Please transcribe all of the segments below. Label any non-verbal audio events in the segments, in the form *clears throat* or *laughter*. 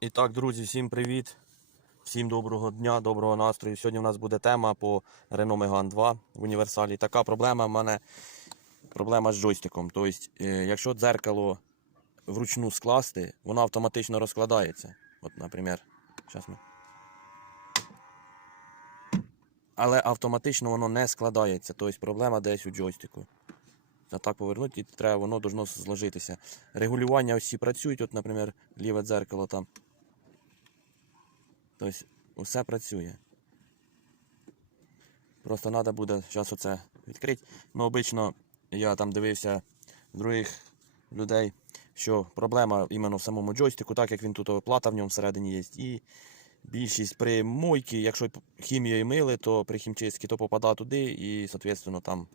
І так, друзі, всім привіт. Всім доброго дня, доброго настрою. Сьогодні у нас буде тема по Renault Megane 2 в універсалі. Така проблема в мене проблема з джойстиком. Тобто, е, якщо дзеркало вручну скласти, воно автоматично розкладається. От, наприклад, ми. Але автоматично воно не складається. Тобто проблема десь у джойстику. А так повернути, і треба, воно должно зложитися. Регулювання всі працюють, от, наприклад, ліве дзеркало там. Тобто, усе працює. Просто треба буде зараз оце відкрити. Ну, обично я там дивився других людей, що проблема іменно в самому джойстику, так як він тут плата в ньому всередині є. І більшість при мойці, якщо хімією мили, то при хімчистці то попадає туди і, соответственно, там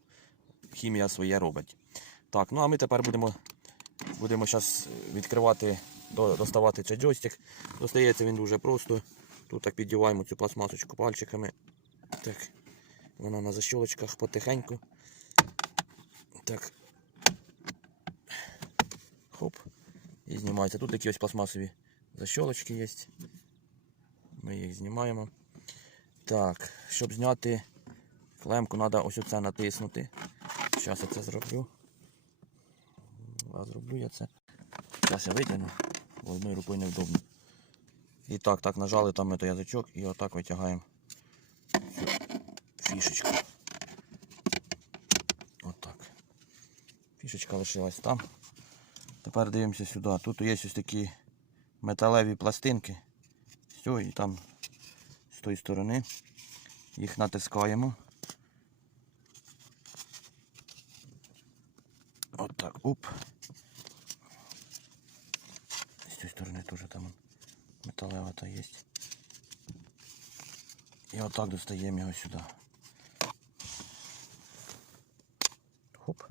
хімія своє робить. Так, ну а ми тепер будемо будемо зараз відкривати, доставати цей джойстик. Достається він дуже просто. Тут так піддіваємо цю пластмасочку пальчиками. Так, вона на защолочках потихеньку. Так. Хоп. І знімається. Тут такі ось пластмасові защолочки є. Ми їх знімаємо. Так, щоб зняти клемку, треба ось оце натиснути. Зараз я це зроблю. Зроблю я це. Зараз я витягну, бо одною рукою невдобно. І так, так нажали там ето язичок і отак витягаємо цю фішечку. Отак. Фішечка лишилась там. Тепер дивимося сюди. Тут є ось такі металеві пластинки. Все, і там з тої сторони. Їх натискаємо. Отак, оп. З цієї сторони теж там металева та є. І отак достаємо його сюди. Хоп.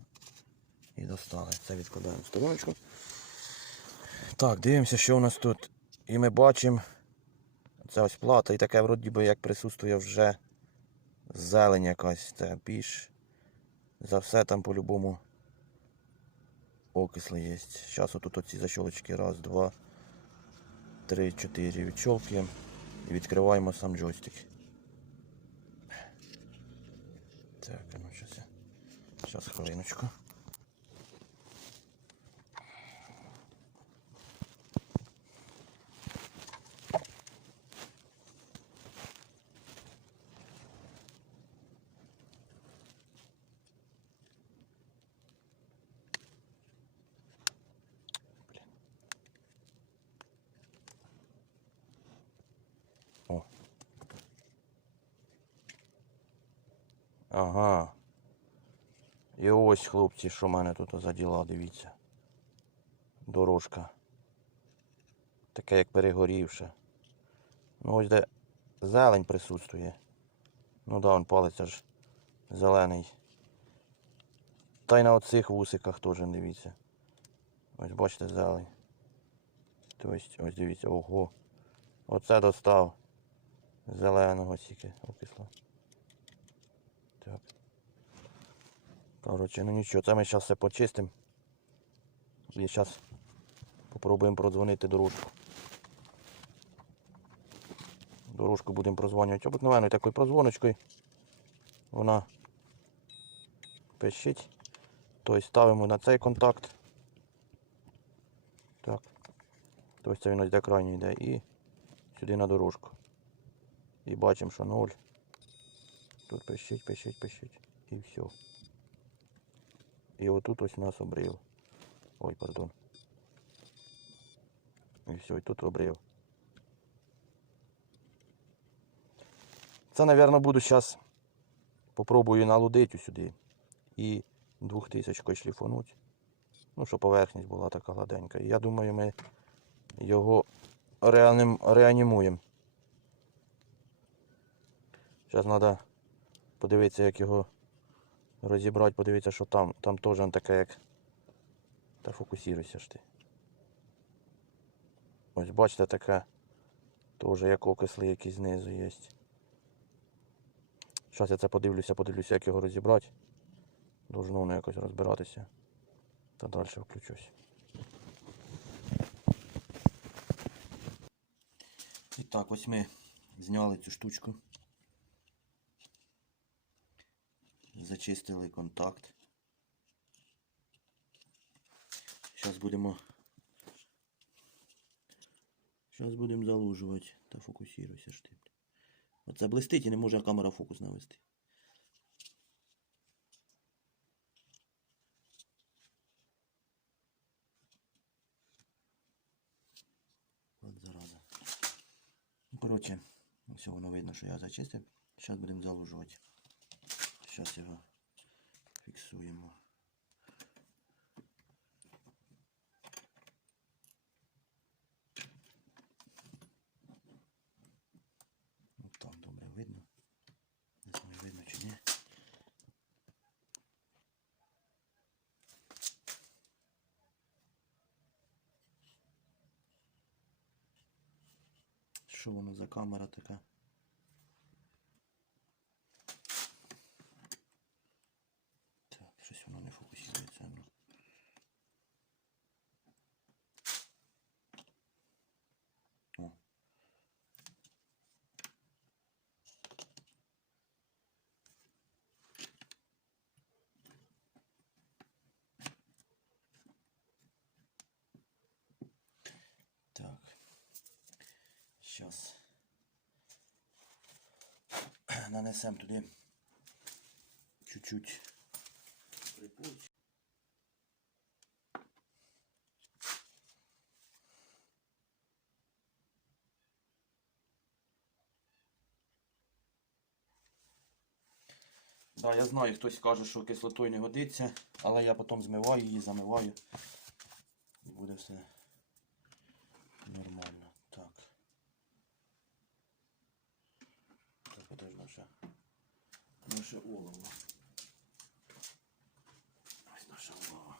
І достали. Це відкладаємо в стороночку. Так, дивимося, що у нас тут. І ми бачимо. Це ось плата і таке вроді би як присутствує вже зелень якась. Це більш за все там по-любому окисли є. Зараз отут оці защолочки. Раз, два, три, чотири відщолкуємо і відкриваємо сам джойстик. Так, ну щас я. Зараз хвилиночку. Ага. І ось, хлопці, що в мене тут за діла, дивіться. Дорожка. Таке як перегорівше. Ну ось де зелень присутствує. Ну да, он палець аж зелений. Та й на оцих вусиках теж дивіться. Ось бачите зелень. Тобто, ось дивіться, ого. Оце достав. Зеленого тільки окисло. Так. Коротше, ну нічого, це ми зараз все почистимо. І зараз попробуємо продзвонити дорожку. Дорожку будемо прозвонювати обикновеною такою прозвоночкою. Вона пищить. Тобто ставимо на цей контакт. Так. Тобто це він ось де крайній йде і сюди на дорожку. І бачимо, що 0. Тут пищить, пищить, пищить. І все. І отут ось нас обрив. Ой, пардон. І все, і тут обрив. Це, мабуть, буду зараз попробую налудити сюди. І двохтисячкою шліфануть. Ну, щоб поверхність була така гладенька. І я думаю, ми його реанім... реанімуємо. Зараз треба подивитися, як його розібрати, подивитися, що там. Там теж таке як. Та фокусируйся ж ти. Ось бачите таке. Теж як окисли якісь знизу є. Зараз я це подивлюся, подивлюся, як його розібрати. Должно воно якось розбиратися. Та далі включусь. І Так, ось ми зняли цю штучку. Зачистили контакт. Зараз будемо. Зараз будемо залужувати. Та фокусируйся ж ти. Оце блистить і не може камера фокус навести. От зараза. Ну, коротше, все воно видно, що я зачистив. Зараз будемо залужувати. Зараз його фіксуємо. От там добре видно. Не знаю, видно чи ні. Що воно за камера така? Так, щось воно не фокусується. Ну. О. Так. Сейчас *clears throat* нанесемо туди чуть-чуть припульч. Да, я знаю, хтось каже, що кислотою не годиться, але я потім змиваю її, замиваю. І буде все нормально. Так. Так, это ж наша, наше олово. Ось наша олово.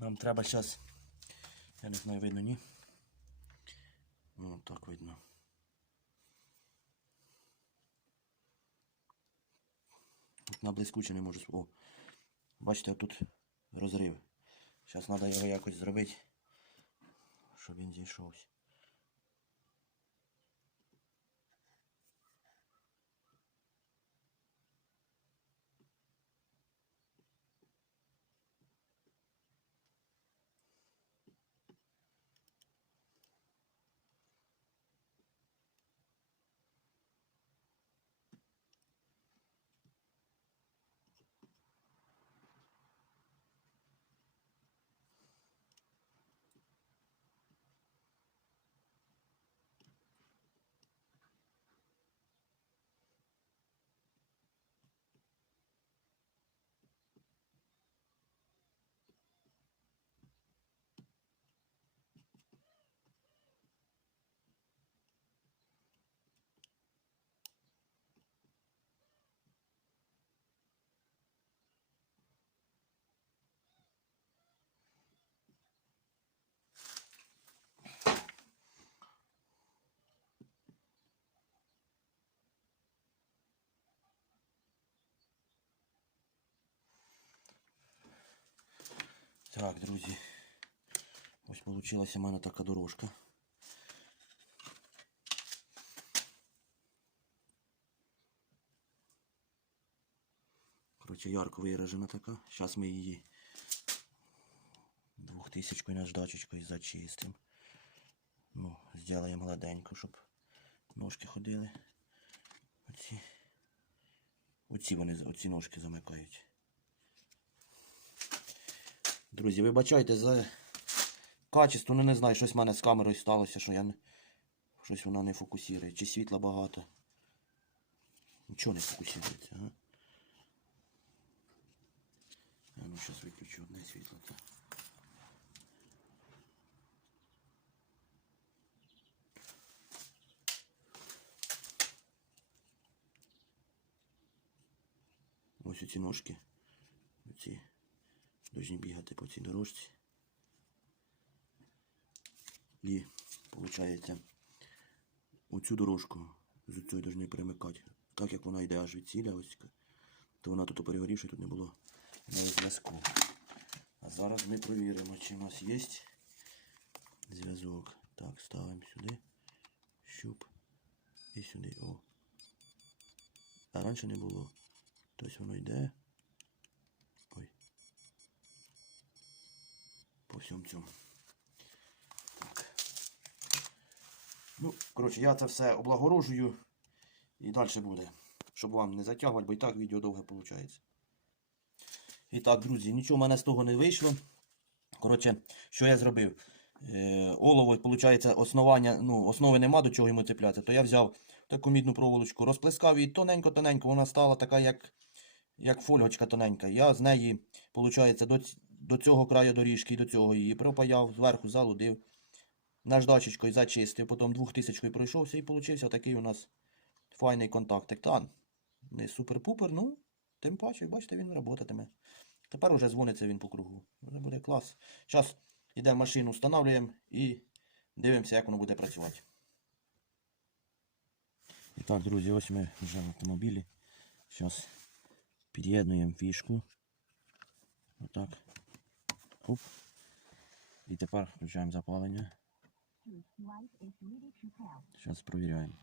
Нам треба зараз. Я не знаю, видно, ні. Ну, так видно. Тут на блискуче не можу. О, бачите, тут розрив. Зараз треба його якось зробити, щоб він зійшовся. Так, друзі. Ось вийшла у мене така дорожка. Коротше, ярко виражена така. Зараз ми її двохтисячкою наждачечкою зачистим. Ну, зробимо гладенько, щоб ножки ходили. Оці. Оці вони, оці ножки замикають. Друзі, вибачайте за качество, ну не знаю, щось в мене з камерою сталося, що я не... щось вона не фокусує. Чи світла багато. Нічого не фокусується, ага. А ну зараз виключу одне світло. То. Ось оці ножки. Оці повинні бігати по цій дорожці. І, виходить, оцю дорожку з цією повинні перемикати. Так як вона йде аж від ціля, ось, то вона тут перегорівши, тут не було навіть зв'язку. А зараз ми перевіримо, чи у нас є зв'язок. Так, ставимо сюди. Щуп. І сюди. О. А раніше не було. Тобто воно йде. По всьому цьому. Так. Ну, коротше, я це все облагорожую і далі буде. Щоб вам не затягувати, бо і так відео довге виходить. І так, друзі, нічого в мене з того не вийшло. Коротше, що я зробив? Е, олово, виходить, основання, ну, основи нема до чого йому цеплятися, то я взяв таку мідну проволочку, розплескав її тоненько-тоненько, вона стала така, як, як фольгочка тоненька. Я з неї, виходить, до, до цього краю доріжки і до цього її пропаяв, зверху залудив, наждачечкою зачистив, потім двохтисячкою пройшовся і получився такий у нас файний контактик. Та, не супер-пупер, ну, тим паче, бачите, він працюватиме. Тепер уже дзвониться він по кругу. Вже буде клас. Зараз йдемо машину, встановлюємо і дивимося, як воно буде працювати. І так, друзі, ось ми вже в автомобілі. Зараз під'єднуємо фішку. Отак. Оп. І тепер включаємо запалення. Зараз провіряємо.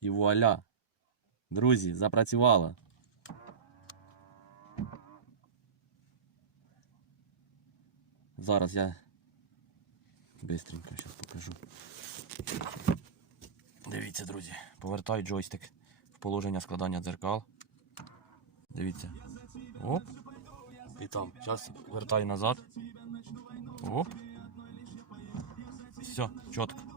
І вуаля! Друзі, запрацювало. Зараз я бистренько зараз покажу. Дивіться, друзі, повертаю джойстик в положення складання дзеркал. Дивіться. Оп. І там. Зараз вертай назад. Оп. Все, чітко.